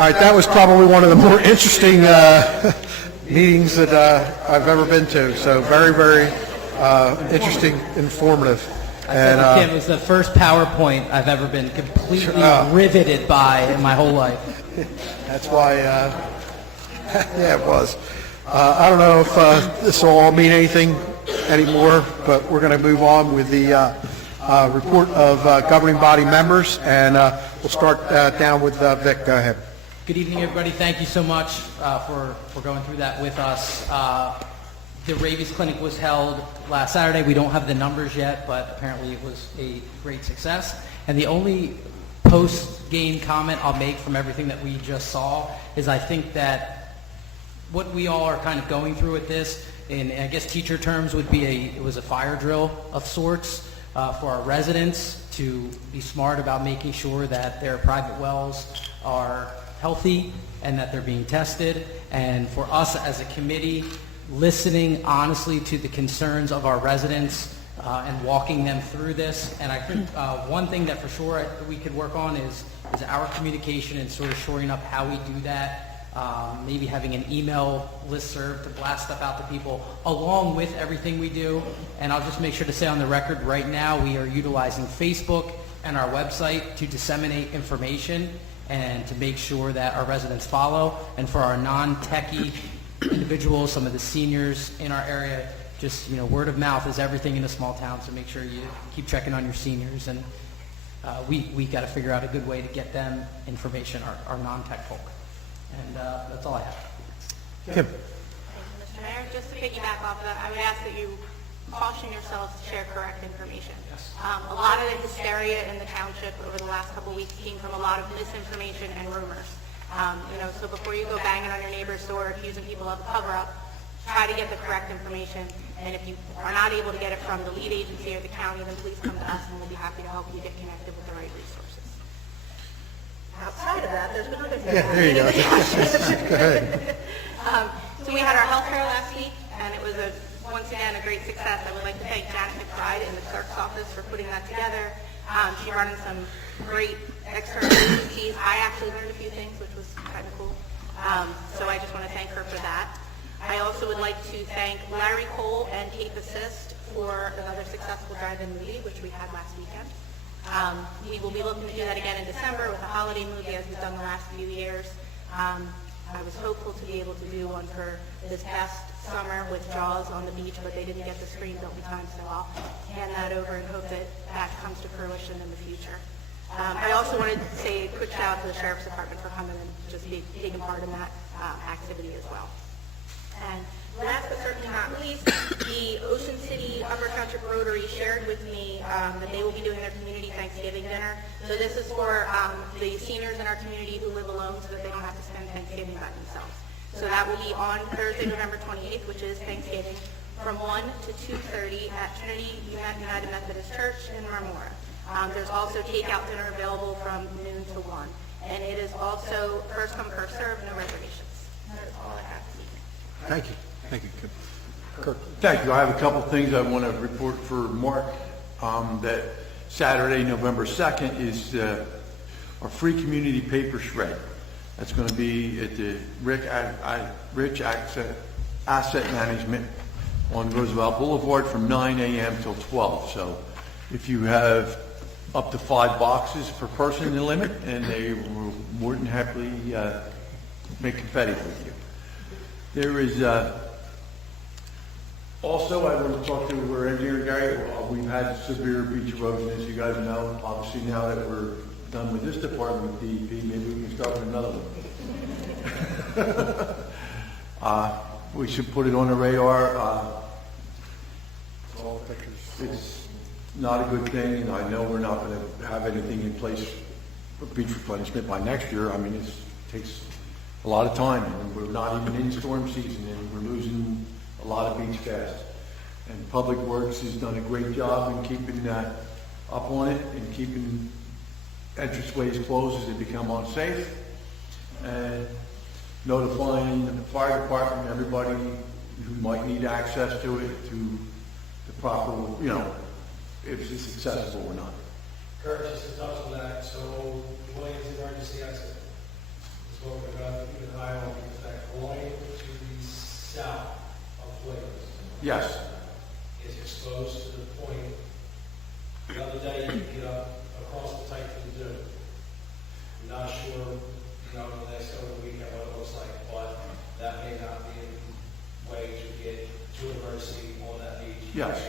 right, that was probably one of the more interesting meetings that I've ever been to. So very, very interesting, informative. And Kim, it was the first PowerPoint I've ever been completely riveted by in my whole life. that's why, yeah, it was. I don't know if this will all mean anything anymore, but we're going to move on with the report of governing body members, and we'll start down with Vic. Go ahead. Good evening, everybody. Thank you so much for going through that with us. The rabies clinic was held last Saturday. We don't have the numbers yet, but apparently it was a great success. And the only post-game comment I'll make from everything that we just saw is I think that what we all are kind of going through with this, in I guess teacher terms, would be it was a fire drill of sorts for our residents to be smart about making sure that their private wells are healthy and that they're being tested, and for us as a committee listening honestly to the concerns of our residents and walking them through this. And I think one thing that for sure we could work on is our communication and sort of shoring up how we do that. Maybe having an email listserv to blast stuff out to people along with everything we do. And I'll just make sure to say on the record right now, we are utilizing Facebook and our website to disseminate information and to make sure that our residents follow. And for our non-techie individuals, some of the seniors in our area, just, word of mouth is everything in a small town, so make sure you keep checking on your seniors. And we got to figure out a good way to get them information, our non-tech folk. And that's all I have. Kim. Thank you, Mr. Mayor. Just to piggyback off that, I would ask that you caution yourselves to share correct information. Yes. A lot of the hysteria in the township over the last couple of weeks came from a lot of misinformation and rumors. So before you go banging on your neighbor's door accusing people of a cover-up, try to get the correct information. And if you are not able to get it from the lead agency or the county, then please come to us and we'll be happy to help you get connected with the right resources. Outside of that, there's been other things. Yeah, there you go. Go ahead. So we had our health fair last week, and it was once again a great success. I would like to thank Janet McBride in the clerk's office for putting that together. She running some great external agencies. I actually learned a few things, which was kind of cool. So I just want to thank her for that. I also would like to thank Larry Cole and Cape Assist for another successful drive-in movie, which we had last weekend. We will be looking to do that again in December with a holiday movie, as we've done the last few years. I was hopeful to be able to do one for this past summer with Jaws on the beach, but they didn't get the screen built in time, so I'll hand that over and hope that that comes to fruition in the future. I also wanted to say a quick shout out to the Sheriff's Department for coming and just taking part in that activity as well. And last but certainly not least, the Ocean City Upper Township Rotary shared with me that they will be doing their community Thanksgiving dinner. So this is for the seniors in our community who live alone so that they don't have to spend Thanksgiving by themselves. So that will be on Thursday, November 28th, which is Thanksgiving, from 1 to 2:30 at Trinity United Methodist Church in Marmora. There's also takeout dinner available from noon to 1. And it is also first come, first served, no reservations. That's all I have this evening. Thank you. Thank you, Kim. Kirk. Thank you. I have a couple things I want to report for Mark. That Saturday, November 2nd, is our free community paper shred. That's going to be at the Rich Asset Management on Roosevelt Boulevard from 9 a.m. till 12. So if you have up to 5 boxes per person in the limit, and they will more than happily make confetti with you. There is also, I want to talk to our engineer Gary. We've had severe beach erosion, as you guys know. Obviously, now that we're done with this department with DEP, maybe we can start with another one. We should put it on the radar. It's not a good thing, and I know we're not going to have anything in place for beach replenishment by next year. I mean, it takes a lot of time, and we're not even in storm season, and we're losing a lot of beach fast. And Public Works has done a great job in keeping that up on it and keeping entranceways closed as they become unsafe, and notifying the fire department, everybody who might need access to it, to the proper, if it's accessible or not. Kurt, just to touch on that, so Williams Emergency Exit is what Yes. is exposed to the point, the other day you get up across the Typhoon Dune. I'm not sure, the last over the weekend what it looks like, but that may not be a way to get to University on that beach. Yes.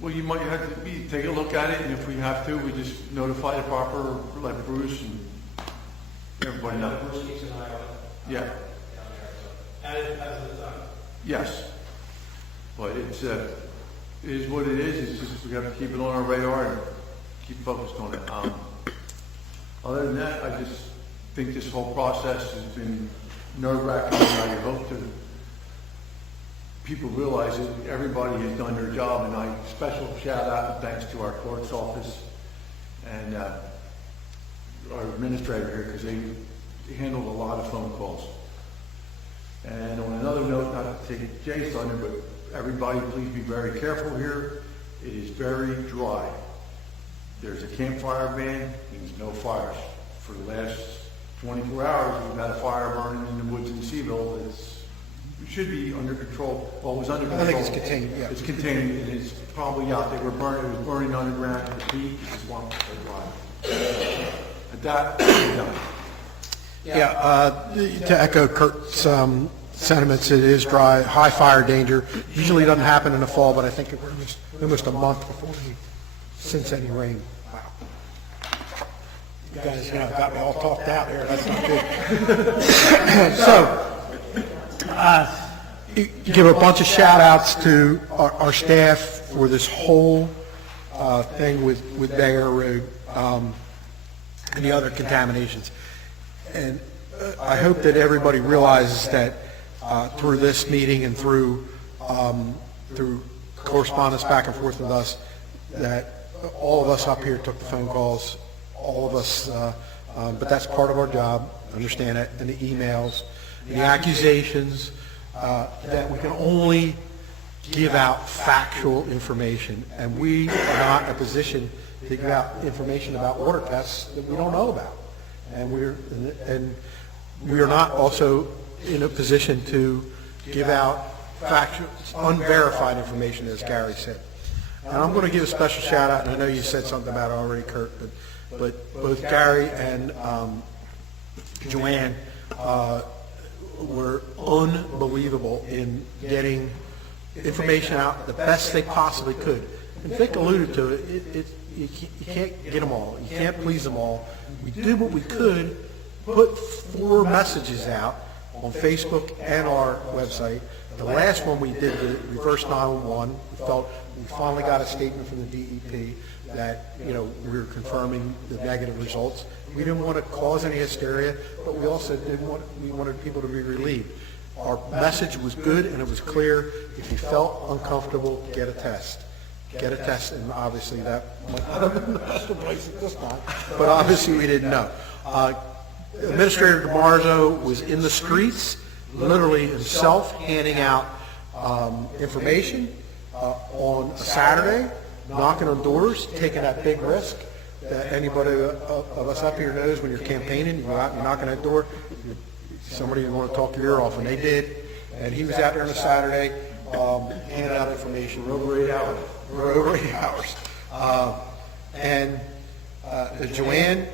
Well, you might have to take a look at it, and if we have to, we just notify the proper, let Bruce and everybody know. Bruce keeps an eye on it. Yeah. Down there, so. As of the time. Yes. But it is what it is. It's just we have to keep it on our radar and keep focused on it. Other than that, I just think this whole process has been nerve-wracking. I hope to people realize that everybody has done their job, and I special shout out and thanks to our clerk's office and our administrator here, because they handled a lot of phone calls. And on another note, not to take Jay's thunder, but everybody please be very careful here. It is very dry. There's a campfire ban, means no fires. For the last 24 hours, we've had a fire burning in the woods in Seville. It should be under control. Well, it was under control. I think it's contained, yeah. It's contained, and it's probably out there. It was burning underground at the peak. It's swamp so dry. At that, we're done. Yeah, to echo Kurt's sentiments, it is dry, high fire danger. Usually doesn't happen in the fall, but I think it was almost a month before since any rain. Wow. You guys, got me all talked out here. That's not good. So, give a bunch of shout outs to our staff for this whole thing with Bayer Road and the other contaminations. And I hope that everybody realizes that through this meeting and through correspondence back and forth with us, that all of us up here took the phone calls, all of us, but that's part of our job, understand it, and the emails, the accusations, that we can only give out factual information, and we are not in a position to give out information about water tests that we don't know about. And we are not also in a position to give out factual, unverified information, as Gary said. And I'm going to give a special shout out, and I know you said something about it already, Kurt, but both Gary and Joanne were unbelievable in getting information out the best they possibly could. And Vic alluded to it, you can't get them all. You can't please them all. We did what we could, put 4 messages out on Facebook and our website. The last one we did, the reverse 911, we felt we finally got a statement from the DEP that, we were confirming the negative results. We didn't want to cause any hysteria, but we also we wanted people to be relieved. Our message was good and it was clear. If you felt uncomfortable, get a test. Get a test, and obviously that might not have been the best advice at this time, but obviously we didn't know. Administrator DeMarzo was in the streets, literally himself, handing out information on a Saturday, knocking on doors, taking that big risk that anybody of us up here knows. When you're campaigning, you go out and you're knocking at that door, somebody you want to talk your ear off, and they did. And he was out there on a Saturday, handing out information for over 8 hours. And Joanne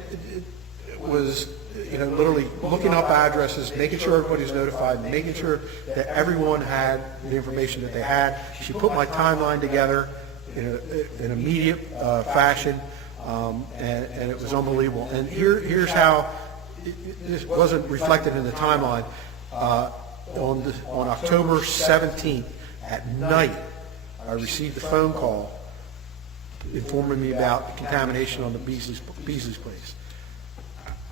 was, literally looking up addresses, making sure everybody's notified, making sure that everyone had the information that they had. She put my timeline together in an immediate fashion, and it was unbelievable. And here's how this wasn't reflected in the timeline. On October 17th at night, I received a phone call informing me about the contamination on the Beasley's place.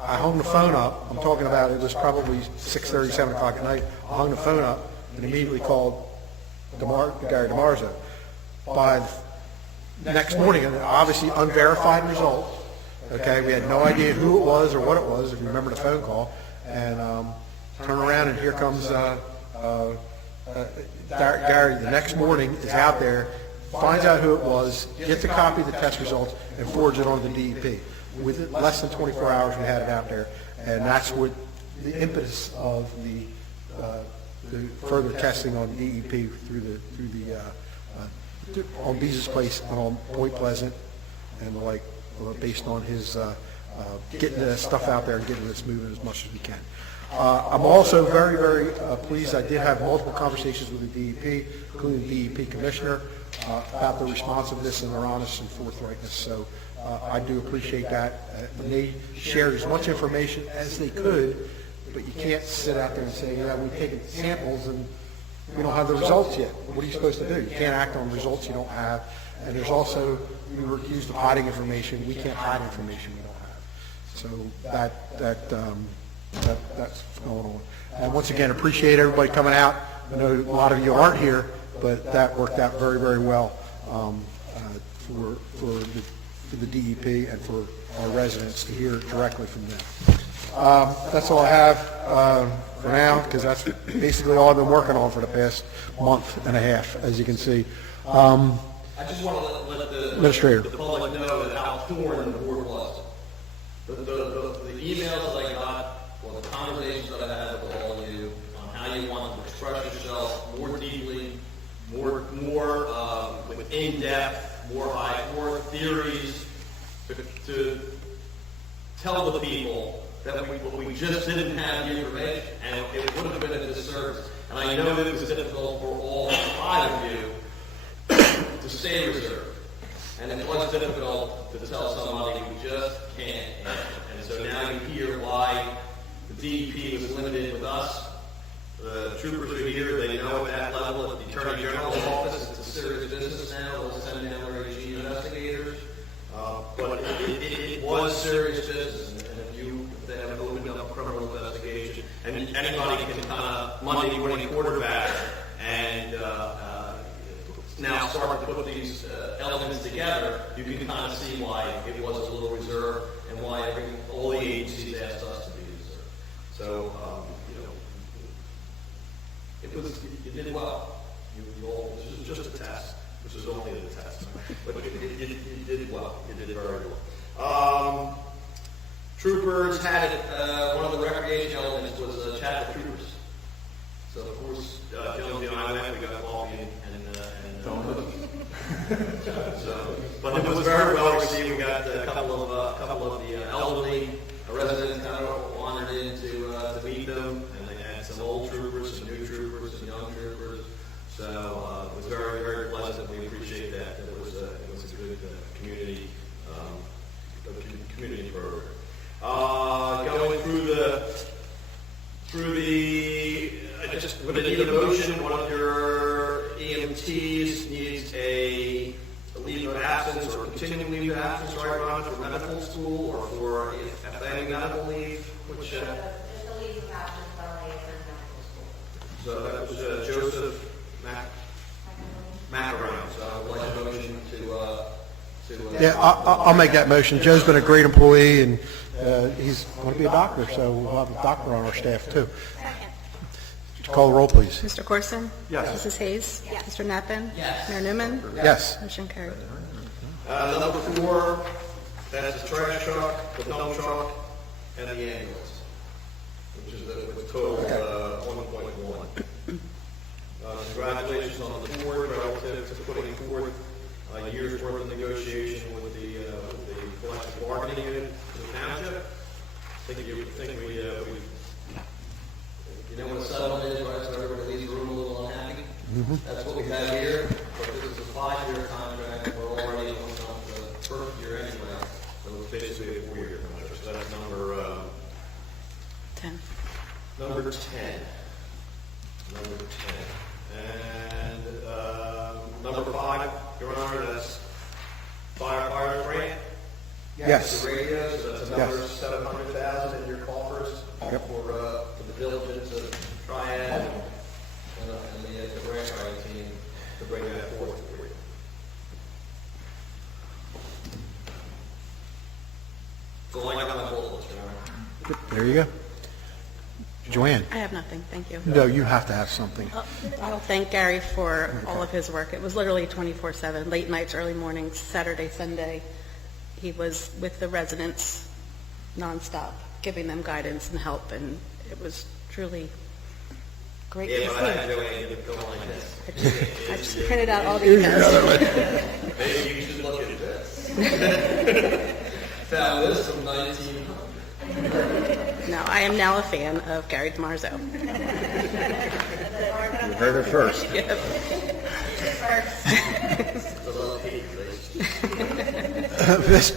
I hung the phone up. I'm talking about, it was probably 6:30, 7 o'clock at night. I hung the phone up and immediately called Gary DeMarzo. By the next morning, and obviously unverified results, okay, we had no idea who it was or what it was, if you remember the phone call, and turn around and here comes Gary the next morning, is out there, finds out who it was, gets a copy of the test results, and forwards it on to the DEP. With less than 24 hours, we had it out there, and that's what the impetus of the the further testing on DEP on Beezus Place and on Point Pleasant, and like, based on his getting the stuff out there and getting this moving as much as we can. I'm also very, very pleased. I did have multiple conversations with the DEP, including the DEP commissioner, about their responsiveness and their honesty and forthrightness. So I do appreciate that. And they shared as much information as they could, but you can't sit out there and say, yeah, we've taken samples and we don't have the results yet. What are you supposed to do? You can't act on results you don't have. And there's also, we were accused of hiding information. We can't hide information we don't have. So that's going on. And once again, appreciate everybody coming out. I know a lot of you aren't here, but that worked out very, very well for the DEP and for our residents to hear directly from them. That's all I have for now, because that's basically all I've been working on for the past month and a half, as you can see. I just want to let Administrator. the public know that how torn the board was. The emails that I got, or the conversations that I had with all of you on how you want to express yourself more deeply, more with in-depth, more theories, to tell the people that we just didn't have the information, and it would have been a disservice. And I know that it was difficult for all five of you to stay reserved. And it was difficult to tell somebody we just can't answer. And so now you hear why the DEP was limited with us. The troopers are here, they know at that level, at the Attorney General's office, it's a serious business now, they'll send in LRAG investigators. But it was serious business, and if you then have opened up a criminal investigation, and anybody can kind of Monday morning quarterback and now start to put these elements together, you can kind of see why it was a little reserved and why all the agencies asked us to be reserved. So, you did well. This was just a test. This was only a test. But you did well. You did very well. Troopers had one of the recreation elements was chat with troopers. So of course, Jonesy and I went. We got coffee and but it was very well received. We got a couple of the elderly residents kind of wandered in to meet them, and they had some old troopers, some new troopers, some young troopers. So it was very, very pleasant. We appreciate that. It was a good community program. Going through the I just would need a motion. One of your EMTs needs a leave of absence or continuing leave of absence, right, Ron, for medical school or for FA medical leave, which. The leave of absence already for medical school. So that was Joseph Macaron. So I would like a motion to. Yeah, I'll make that motion. Joe's been a great employee, and he's going to be a doctor, so we'll have a doctor on our staff, too. Second. Call the roll, please. Mr. Corson? Yes. Mrs. Hayes? Yes. Mr. Knappen? Yes. Mayor Newman? Yes. Motion carried. Number 4, that's the trash truck, the dump truck, and the ambulance, which is the total 1.1. Congratulations on the board relative to putting forth a year's worth of negotiation with the collective bargaining unit in the township. I think we you know what a settlement is, right? So everybody leaves the room a little unhappy. That's what we have here. But this is a 5-year contract. We're already on the first year anyway. So it's basically a 4-year contract. So that's number 10. Number 10. And number 5, Your Honor, that's firefighter grant. Yes. The radios, so that's another Yes. $700,000 in your coffers for the diligence of Triad and the grant writing team to bring that forward for you. So I got my bullet list, Your Honor. There you go. Joanne? I have nothing, thank you. No, you have to have something. I'll thank Gary for all of his work. It was literally 24/7, late nights, early mornings, Saturday, Sunday. He was with the residents nonstop, giving them guidance and help, and it was truly Great Yeah, to but I see. had Joanne give it going like this. I just printed out all the emails. Maybe you should look at this. Found this from 1900. No, I am now a fan of Gary DiMarzo. You heard it first.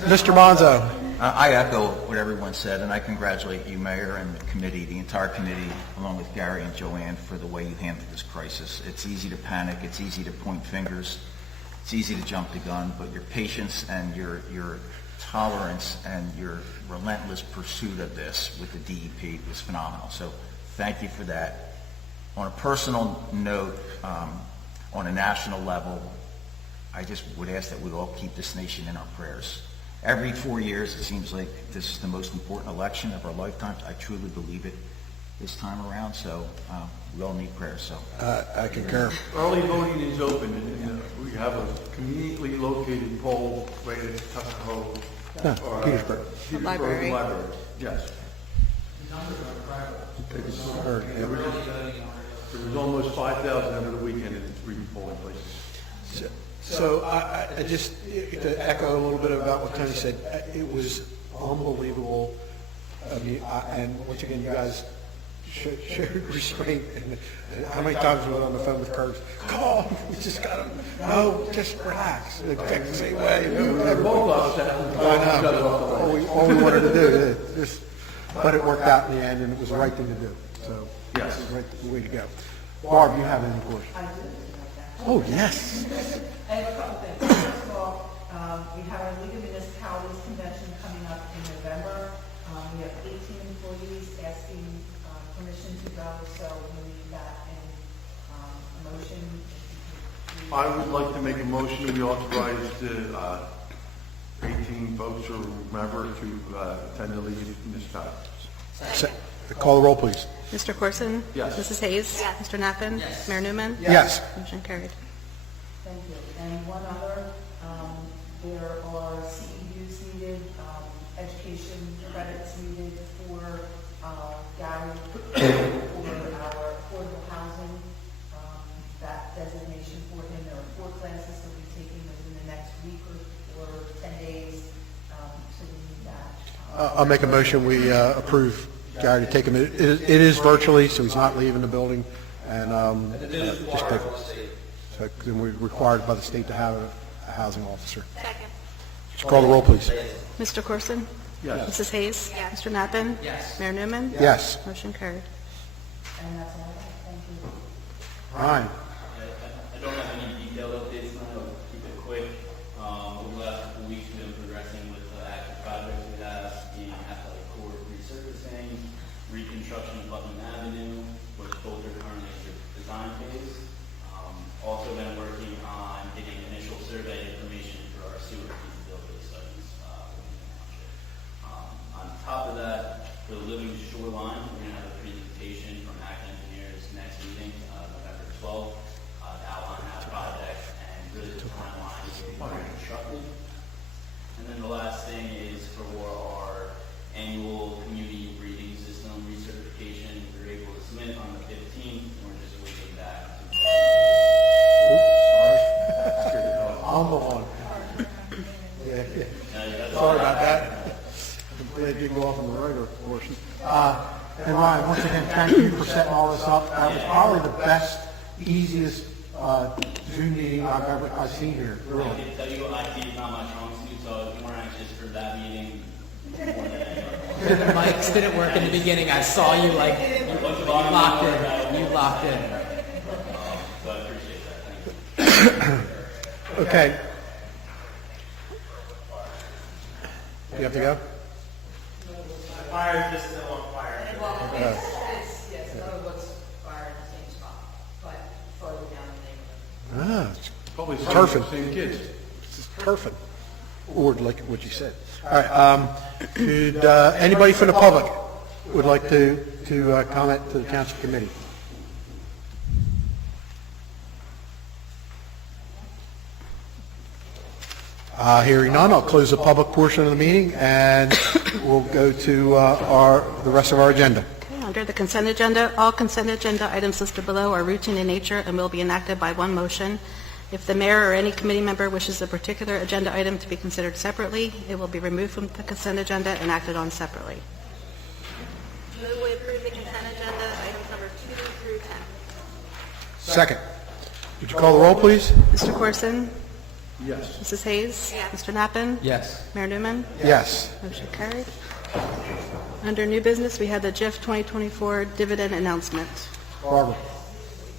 Mr. Monzo? I echo what everyone said, and I congratulate you, Mayor, and the committee, the entire committee, along with Gary and Joanne, for the way you handled this crisis. It's easy to panic, it's easy to point fingers, it's easy to jump the gun, but your patience and your tolerance and your relentless pursuit of this with the DEP was phenomenal. So thank you for that. On a personal note, on a national level, I just would ask that we all keep this nation in our prayers. Every 4 years, it seems like this is the most important election of our lifetimes. I truly believe it this time around, so we all need prayers. So I concur. Early voting is open, and we have a conveniently located poll right at Tuckahoe. Petersburg. Library. Library, yes. Heard, yeah. There was almost 5,000 over the weekend in 3 polling places. So I just, to echo a little bit about what Tony said, it was unbelievable. I mean, and once again, you guys showed restraint. And how many times we went on the phone with Curtis? Come on, we just got to, no, just relax. The same way. Both of us I know. All we wanted to do, but it worked out in the end, and it was the right thing to do. So, Yes. it was the right way to go. Barb, you have any questions? Oh, yes. I have a couple things. First of all, we have our League of Municipalities Convention coming up in November. We have 18 employees asking permission to go, so we need that in a motion. I would like to make a motion, we authorize the 18 folks or whomever to attend the League of Municipalities. Call the roll, please. Mr. Corson? Yes. Mrs. Hayes? Yes. Mr. Knappen? Mayor Newman? Yes. Motion carried. Thank you. And one other, there are CEUs needed, education credits needed for Gary, for our affordable housing, that designation for him. There are 4 classes that we'll be taking within the next week or 10 days, so we need that. I'll make a motion, we approve Gary to take him. It is virtually, so he's not leaving the building, and just take, so then we're required by the state to have a housing officer. Second. Just call the roll, please. Mr. Corson? Yes. Mrs. Hayes? Yes. Mr. Knappen? Yes. Mayor Newman? Yes. Motion carried. And that's all I have. Thank you. Ryan? I don't have any detailed updates tonight, I'll keep it quick. Over the last couple of weeks, we've been progressing with the active projects we have, the athletic court resurfacing, reconstruction of Putnam Avenue, which both are currently in the design phase. Also been working on getting initial survey information for our sewer feasibility studies within the township. On top of that, for the living shoreline, we're going to have a presentation from Act Engineers next meeting, November 12th, to outline that project and really the timeline of getting it constructed. And then the last thing is for our annual community breathing system recertification. We were able to submit on the 15th, and we're just waiting back to Humble one. Yeah. Sorry about that. I'm glad you didn't go off on the regular portion. And Ryan, once again, thank you for setting all this up. That was probably the best, easiest Zoom meeting I've seen here, really. I can tell you IT is not my strong suit, so I was more anxious for that meeting more than anything. The mics didn't work in the beginning. I saw you like, you locked in. You locked in. So I appreciate that, thank you. Okay. You have to go? Well, it's, yes, none of what's fired in the same spot, but further down the neighborhood. Ah, it's Probably the Perfect. same kids. perfect. Or like what you said. All right, could anybody from the public would like to comment to the township committee? Hearing none, I'll close the public portion of the meeting, and we'll go to the rest of our agenda. Okay, on Under the consent agenda, all consent agenda items listed below are routine in nature and will be enacted by one motion. If the mayor or any committee member wishes a particular agenda item to be considered separately, it will be removed from the consent agenda and acted on separately. Move we approve the consent agenda, items number 2 through 10. Second. Would you call the roll, please? Mr. Corson? Yes. Mrs. Hayes? Yes. Mr. Knappen? Yes. Mayor Newman? Yes. Motion carried. Under new business, we had the GIF 2024 dividend announcement. Barbara.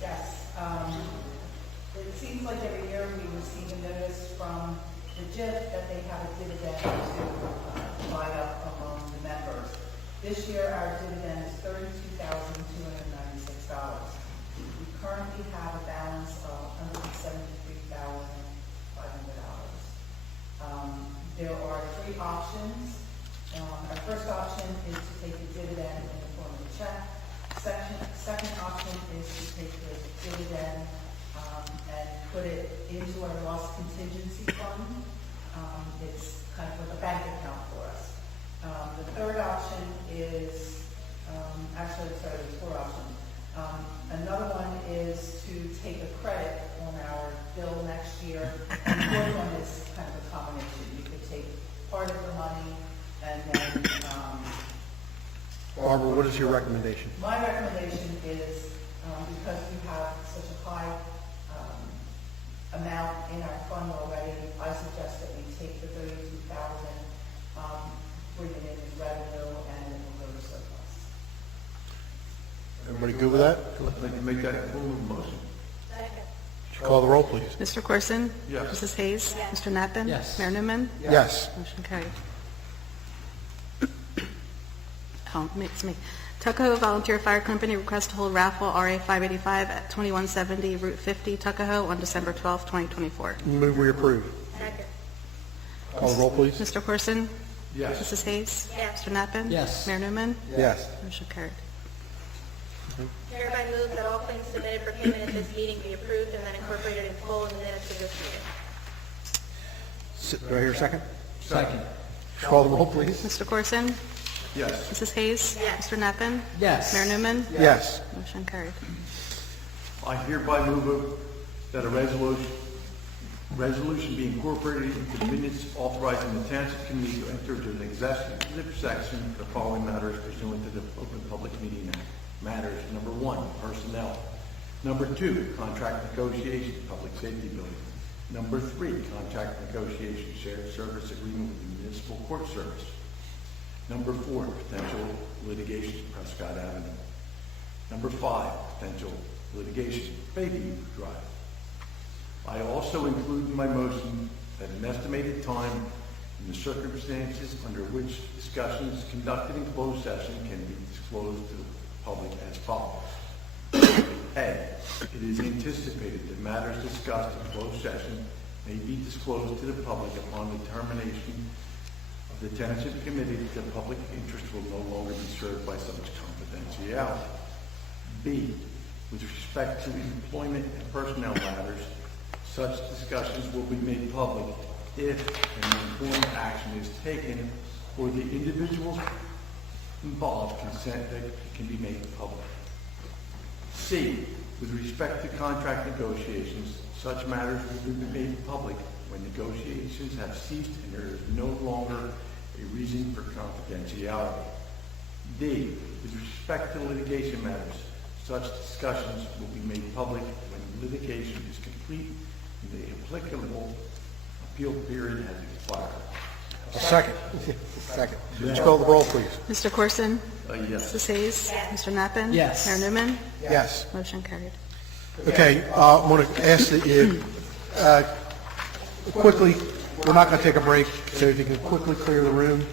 Yes, it seems like every year we receive a notice from the GIF that they have a dividend to divide up among the members. This year, our dividend is $32,296. We currently have a balance of $173,500. There are 3 options. Our first option is to take the dividend in the form of a check. Second option is to take the dividend and put it into our loss contingency fund. It's kind of like a bank account for us. The third option is, there's 4 options. Another one is to take a credit on our bill next year. And the fourth one is kind of a combination. You could take part of the money and then, Barbara, what is your recommendation? my recommendation is, because we have such a high amount in our fund already, I suggest that we take the $32,000, bring it in as revenue, and it will go to surplus. Everybody good with that? I'd like to make that a form of motion. Would you call the roll, please? Mr. Corson? Yes. Mrs. Hayes? Mr. Knappen? Yes. Mayor Newman? Yes. Motion carried. It's me. Tuckahoe Volunteer Fire Company requests to hold raffle RA 585 at 2170 Route 50, Tuckahoe, on December 12, 2024. Move we approve. Second. Call the roll, please. Mr. Corson? Yes. Mrs. Hayes? Yes. Mr. Knappen? Yes. Mayor Newman? Yes. Motion carried. Hereby move that all claims submitted for payment at this meeting be approved and then incorporated in full in the minutes of this meeting. Do I hear a second? Second. Would you call the roll, please? Mr. Corson? Yes. Mrs. Hayes? Yes. Mr. Knappen? Yes. Mayor Newman? Yes. Motion carried. I hereby move that a resolution be incorporated into the minutes authorizing the Township Committee to enter into an executive section for the following matters pursuant to the Open Public Meeting Act. Matters, number 1, personnel. Number 2, contract negotiation, public safety building. Number 3, contract negotiation, shared service agreement with the municipal court service. Number 4, potential litigation, Prescott Avenue. Number 5, potential litigation, Bayview Drive. I also include in my motion that an estimated time and the circumstances under which discussions conducted in closed session can be disclosed to the public as follows. A, it is anticipated that matters discussed in closed session may be disclosed to the public upon the termination of the Township Committee that the public interest will no longer be served by such confidentiality. B, with respect to employment and personnel matters, such discussions will be made public if an informed action is taken or the individuals involved consent that it can be made public. C, with respect to contract negotiations, such matters will be made public when negotiations have ceased and there is no longer a reason for confidentiality. D, with respect to litigation matters, such discussions will be made public when litigation is complete and the applicable appeal period has expired. Second. Second. Would you call the roll, please? Mr. Corson? Yes. Mrs. Hayes? Mr. Knappen? Yes. Mayor Newman? Yes. Motion carried. Okay, I'm going to ask that you quickly, we're not going to take a break, so if you can quickly clear the room.